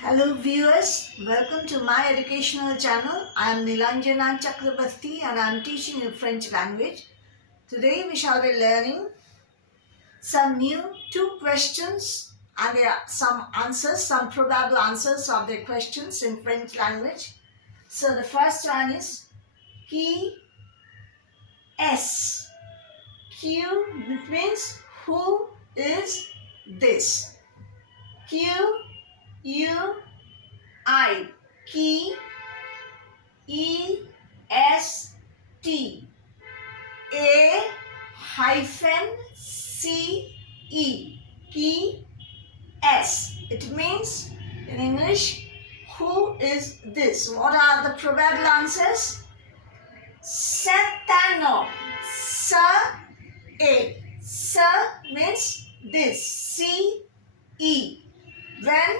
Hello viewers, welcome to my educational channel. I am Nilanjana Chakrabarti and I am teaching in French language. Today we shall be learning some new two questions and there are some answers, some probable answers of the questions in French language. So the first one is qui est? Q means who is this? Q U I qui EST A hyphen CE key S. It means in English, who is this? What are the probable answers? Satano. Sa A. Sa means this. CE. When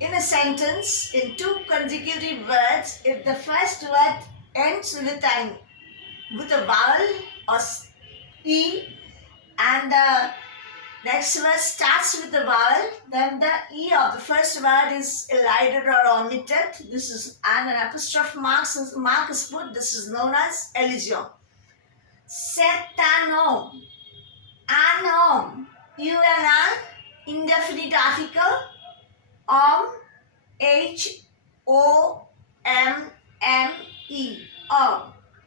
in a sentence, in two consecutive words, if the first word ends with a vowel or e and the next word starts with a vowel, then the e of the first word is elided or omitted. This is and an apostrophe mark is put. This is known as elision. Setano, anom, una, indefinite article. HOMME. Om.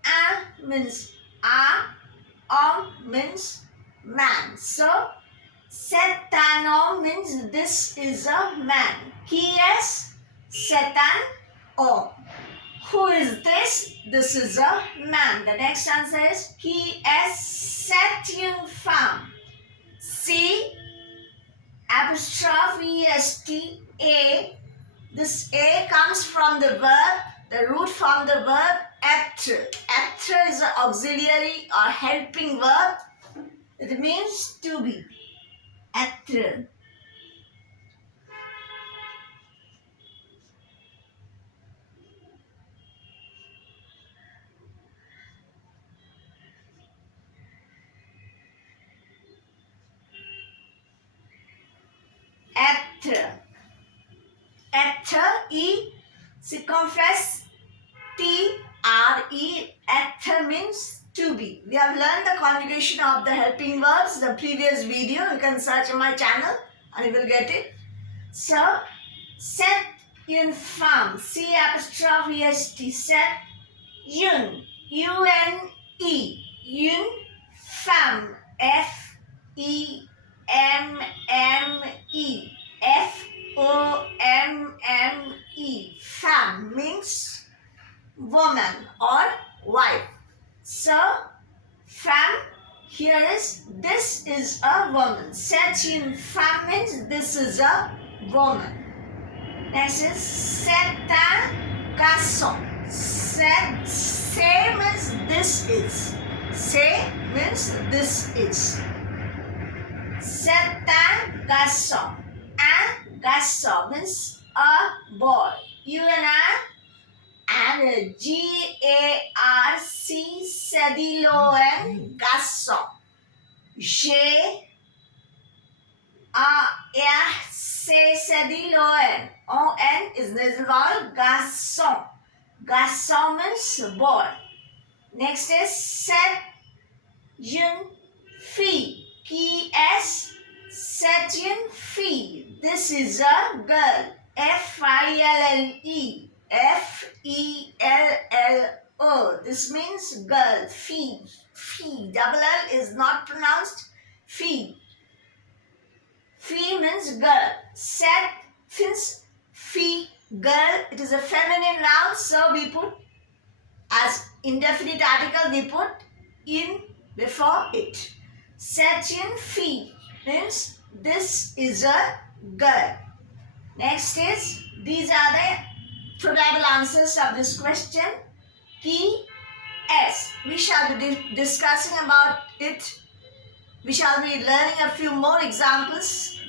A means means man. So Setanom means this is a man. He is Setan Om. Who is this? This is a man. The next answer is he is set une femme. C apostrophe ESTA. This A comes from the verb, the root from the verb être. Être is an auxiliary or helping verb. It means to be. Être. Être. Être, E, circumflex, TRE, être means to be. We have learned the conjugation of the helping verbs, the previous video. You can search in my channel and you will get it. So, set une femme, C apostrophe EST, set une, UNE, une femme, FEMME, FOMME. Femme means woman or wife. So, femme here is this is a woman. C'est une femme means this is a woman. Next is c'est un garçon. C'est means this is. C'est means this is. C'est un garçon. Un garçon means a boy. And GARC Sedilon garçon. GARC Sedilon. ON is nasal vowel. Garçon. Garçon means boy. Next is set une fille. PS set une fille. This is a girl. FILLE. FELLO. This means girl. Fille. Fille. Double L is not pronounced. Fille. Fille means girl. Set means fille. Girl. It is a feminine noun. So we put as indefinite article. We put in before it. C'est une fille means this is a girl. Next is these are the probable answers of this question. Qui est? We shall be discussing about it. We shall be learning a few more examples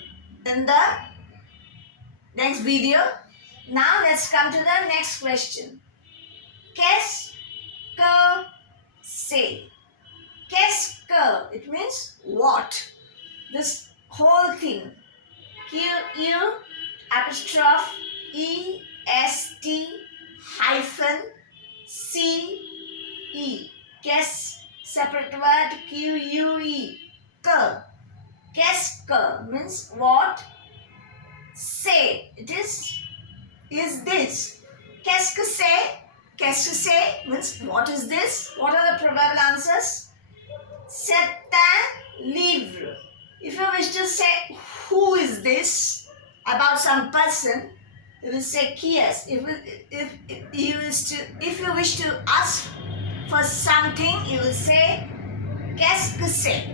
in the next video. Now let's come to the next question. Qu'est-ce que c'est? Qu'est-ce que? It means what? This whole thing. apostrophe est hyphen ce. Qu'est-ce, separate word que. Qu'est-ce que means what? Say. It is this. Qu'est-ce que c'est? Qu'est-ce que c'est means what is this? What are the probable answers? C'est un livre. If you wish to say who is this about some person, you will say qui est. If you wish to ask for something, you will say qu'est-ce que c'est?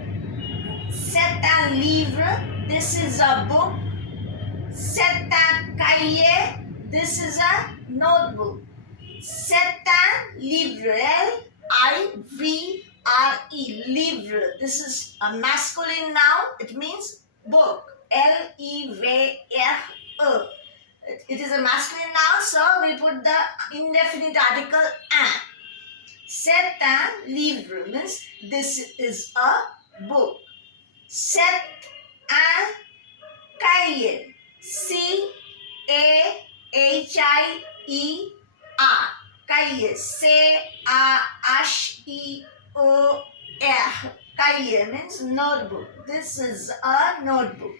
C'est un livre. This is a book. C'est un cahier. This is a notebook. C'est un livre. L-I-V-R-E. Livre. This is a masculine noun. It means book. L-E-V-R-E. It is a masculine noun, so we put the indefinite article un. C'est un livre means this is a book. C'est un cahier. C-A-H-I-E-R. Cahier. C-A-H-E-O-R. Cahier means notebook. This is a notebook.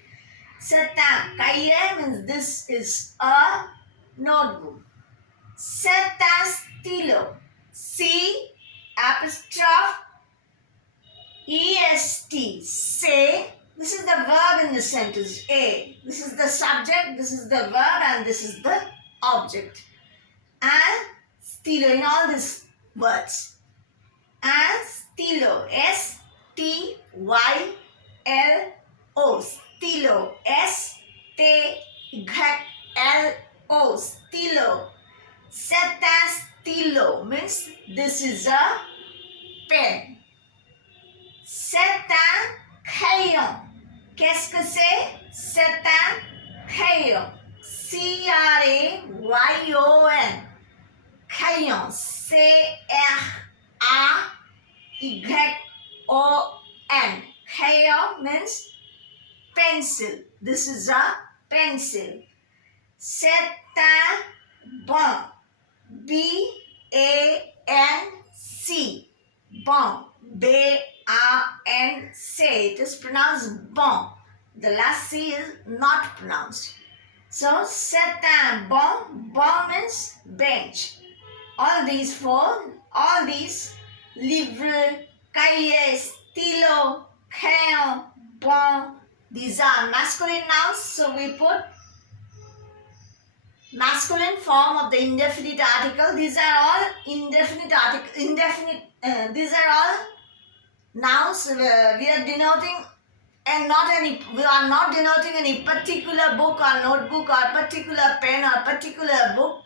C'est un cahier means this is a notebook. C'est un stylo. C apostrophe E-S-T. Say. This is the verb in the sentence. A. This is the subject, this is the verb, and this is the object. And stylo in all these words. And stylo. S-T-Y-L-O. Stylo. S-T-Y-L-O. Stylo. C'est un stylo means this is a pen. C'est un crayon. Qu'est-ce que c'est? C'est un crayon. C-R-A-Y-O-N. Crayon. C-R-A-Y-O-N. Crayon means pencil. This is a pencil. C'est un banc. B-A-N-C. Banc. B-A-N-C. It is pronounced bon. The last C is not pronounced. So, c'est un banc. Banc means bench. All these four, all these, livre, cahier, stylo, crayon, banc, these are masculine nouns. So, we put masculine form of the indefinite article. These are all indefinite article. These are all nouns. We are denoting and we are not denoting any particular book or notebook or particular pen or particular book.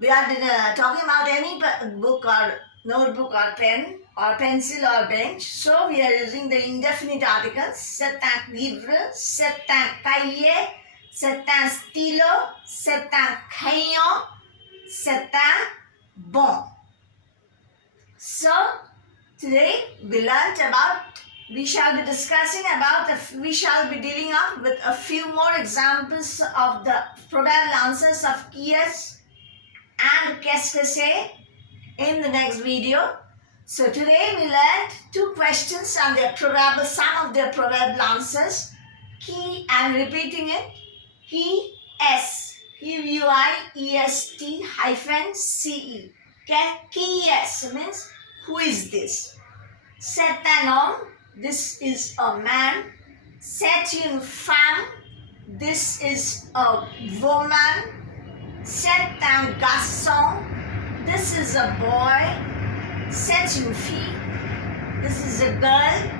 We are talking about any book or notebook or pen or pencil or bench. So we are using the indefinite articles. C'est un livre, c'est un cahier, c'est un stylo, c'est un crayon, c'est un banc. So today we shall be discussing about, we shall be dealing up with a few more examples of the probable answers of qui est and qu'est-ce que c'est in the next video. So today we learned two questions and some of their probable answers. Qui, I'm repeating it. Qui est, Q-U-I-E-S-T hyphen C-E. Qui est means who is this? C'est un homme, this is a man. C'est une femme, this is a woman. C'est un garçon, this is a boy. C'est une fille, this is a girl.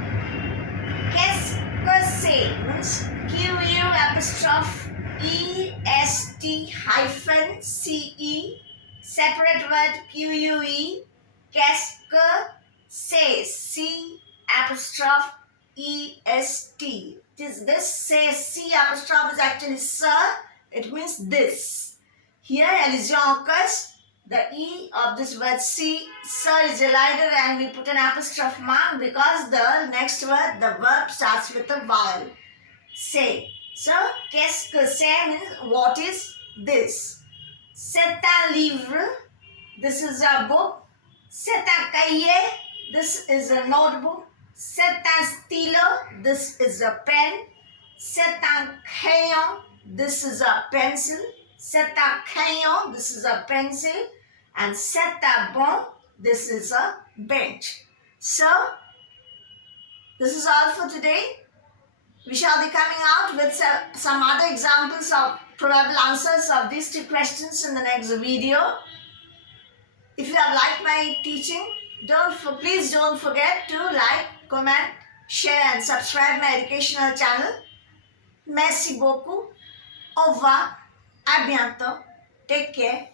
Qu'est-ce que c'est means Q-U apostrophe E-S-T hyphen C-E. Separate word Q-U-E. Qu'est-ce que c'est? C apostrophe E-S-T. This say C apostrophe is actually sir. It means this. Here elision occurs. The E of this word C, sir, is elided and we put an apostrophe mark because the next word, the verb starts with a vowel. Say. So, qu'est-ce que c'est means what is this? C'est un livre. This is a book. C'est un cahier. This is a notebook. C'est un stylo. This is a pen. C'est un crayon. This is a pencil. C'est un crayon. This is a pencil. And c'est un banc. This is a bench. So, this is all for today. We shall be coming out with some other examples of probable answers of these two questions in the next video. If you have liked my teaching, please don't forget to like, comment, share and subscribe my educational channel. Merci beaucoup. Au revoir. À bientôt. Take care.